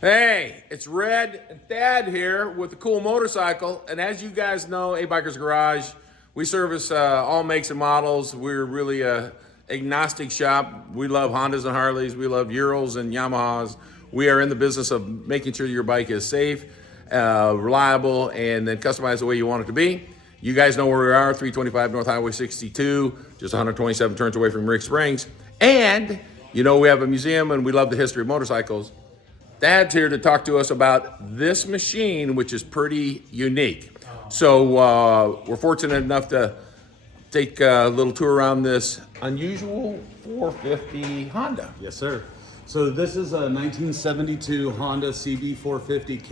Hey, it's Red and Thad here with a cool motorcycle. And as you guys know, A Bikers Garage, we service all makes and models. We're really a agnostic shop. We love Hondas and Harleys. We love Urals and Yamahas. We are in the business of making sure your bike is safe, reliable, and then customized the way you want it to be. You guys know where we are, 325 North Highway 62, just 127 turns away from Rick Springs. And you know we have a museum and we love the history of motorcycles. Dad's here to talk to us about this machine, which is pretty unique. So we're fortunate enough to take a little tour around this unusual 450 Honda. Yes, sir. So this is a 1972 Honda CB450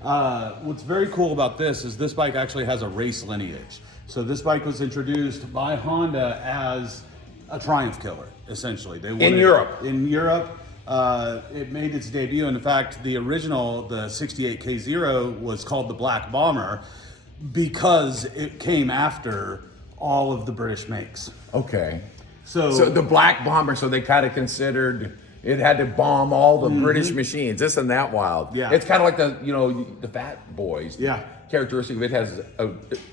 K5. What's very cool about this is this bike actually has a race lineage. So this bike was introduced by Honda as a Triumph killer, essentially. They wanted, In Europe. In Europe. It made its debut, and in fact, the original, the 68K0, was called the Black Bomber because it came after all of the British makes. Okay. So the Black Bomber, so they kind of considered it had to bomb all the British machines. Isn't that wild? Yeah. It's kind of like the Fat Boys. Yeah. Characteristic of it has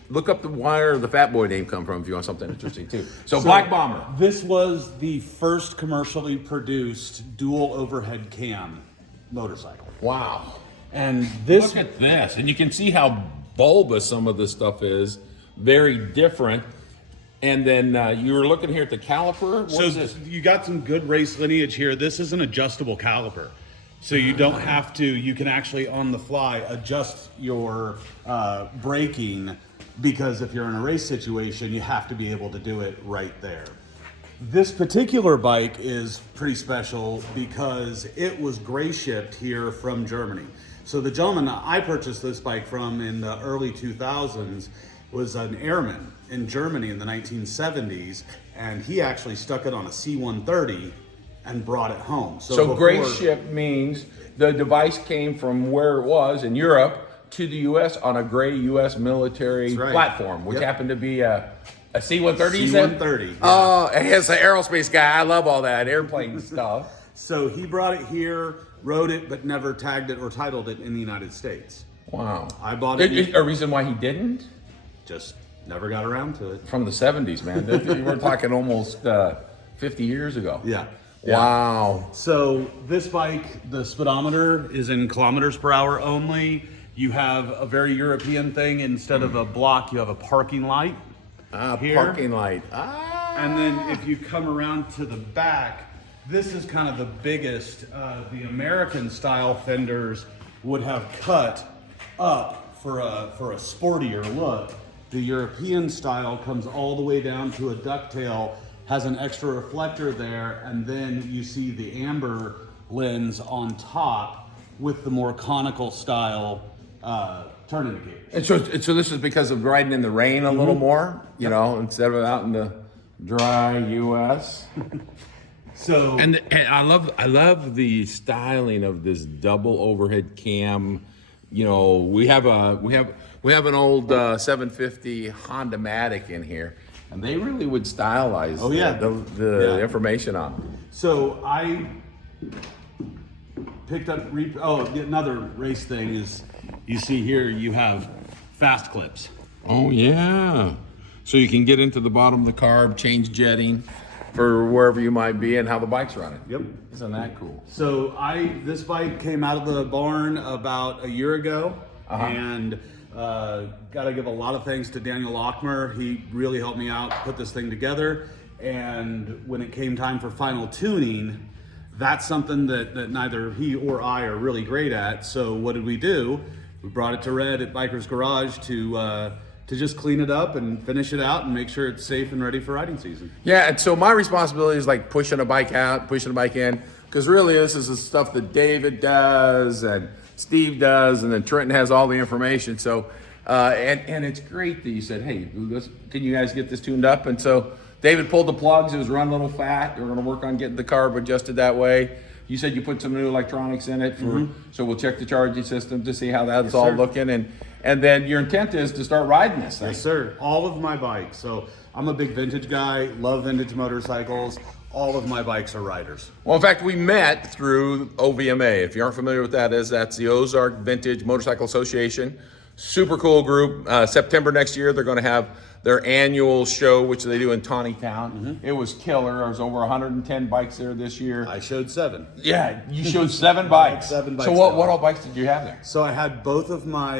look up where the Fat Boy name come from if you want something interesting too. So Black Bomber. This was the first commercially produced dual overhead cam motorcycle. Wow. And this, Look at this, and you can see how bulbous some of this stuff is. Very different. And then you were looking here at the caliper. What is this? you got some good race lineage here. This is an adjustable caliper. So you don't have to, you can actually on the fly adjust your braking, because if you're in a race situation, you have to be able to do it right there. This particular bike is pretty special because it was gray shipped here from Germany. So the gentleman I purchased this bike from in the early 2000s was an airman in Germany in the 1970s, and he actually stuck it on a C-130 and brought it home. So gray ship means the device came from where it was in Europe to the U.S. on a gray U.S. military platform, which happened to be a C-130. C-130. Oh, and he's an aerospace guy. I love all that airplane stuff. So he brought it here, rode it, but never tagged it or titled it in the United States. Wow. I bought it. A reason why he didn't? Just never got around to it. From the 70s, man. We're talking almost 50 years ago. Yeah. Wow. So this bike, the speedometer is in kilometers per hour only. You have a very European thing. Instead of a block, you have a parking light. Here. Parking light. And then if you come around to the back, this is kind of the biggest. The American style fenders would have cut up for a sportier look. The European style comes all the way down to a ducktail, has an extra reflector there, and then you see the amber lens on top with the more conical style turn indicators. And so this is because of riding in the rain a little more, you know, instead of out in the dry U.S. So and I love the styling of this double overhead cam. You know, we have an old 750 Honda Matic in here, and they really would stylize the information on them. So I picked up, another race thing is, you see here you have fast clips. Oh yeah. So you can get into the bottom of the carb, change jetting for wherever you might be and how the bike's running. Yep. Isn't that cool? So this bike came out of the barn about a year ago, and got to give a lot of thanks to Daniel Lockmer. He really helped me out, put this thing together. And when it came time for final tuning, that's something that neither he or I are really great at. So what did we do? We brought it to Red at Bikers Garage to just clean it up and finish it out and make sure it's safe and ready for riding season. Yeah, and so my responsibility is like pushing a bike out, pushing a bike in, because really this is the stuff that David does and Steve does, and then Trenton has all the information. So, and it's great that you said, hey, can you guys get this tuned up? And so David pulled the plugs. It was running a little fat. We're going to work on getting the carb adjusted that way. You said you put some new electronics in it, so we'll check the charging system to see how that's all looking. And then your intent is to start riding this thing. Yes, sir. All of my bikes. So I'm a big vintage guy, love vintage motorcycles. all of my bikes are riders. Well, in fact, we met through OVMA. If you aren't familiar with that's the Ozark Vintage Motorcycle Association. Super cool group. September next year, they're going to have their annual show, which they do in Town. It was killer. There was over 110 bikes there this year. I showed 7. Yeah, you showed 7 bikes. 7 bikes. So what all bikes did you have there? So I had both of my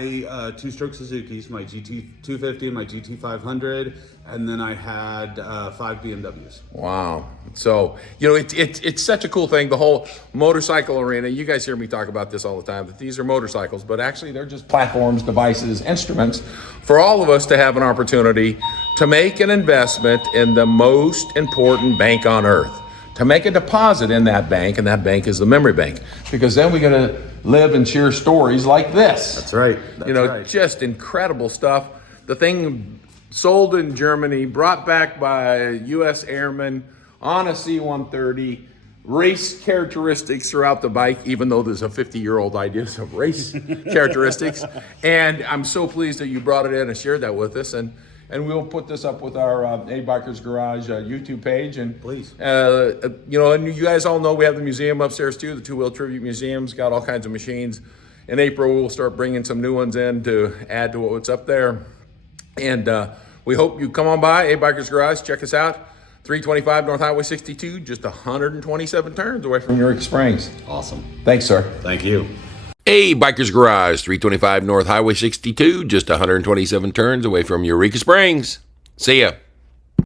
two-stroke Suzukis, my GT250 and my GT500, and then I had 5 BMWs. Wow. So, it's such a cool thing, the whole motorcycle arena. You guys hear me talk about this all the time, that these are motorcycles, but actually they're just platforms, devices, instruments for all of us to have an opportunity to make an investment in the most important bank on earth, to make a deposit in that bank, and that bank is the memory bank, because then we're going to live and share stories like this. That's right. That's right. Just incredible stuff. The thing sold in Germany, brought back by U.S. airmen on a C-130, race characteristics throughout the bike, even though there's a 50-year-old idea of race characteristics. And I'm so pleased that you brought it in and shared that with us. And we'll put this up with our A Bikers Garage YouTube page. And please, and you guys all know we have the museum upstairs too. The Two Wheel Tribute Museum's got all kinds of machines. In April, we'll start bringing some new ones in to add to what's up there. And we hope you come on by A Bikers Garage, check us out. 325 North Highway 62, just 127 turns away from Eureka Springs. Awesome. Thanks, sir. Thank you. A Bikers Garage, 325 North Highway 62, just 127 turns away from Eureka Springs. See ya.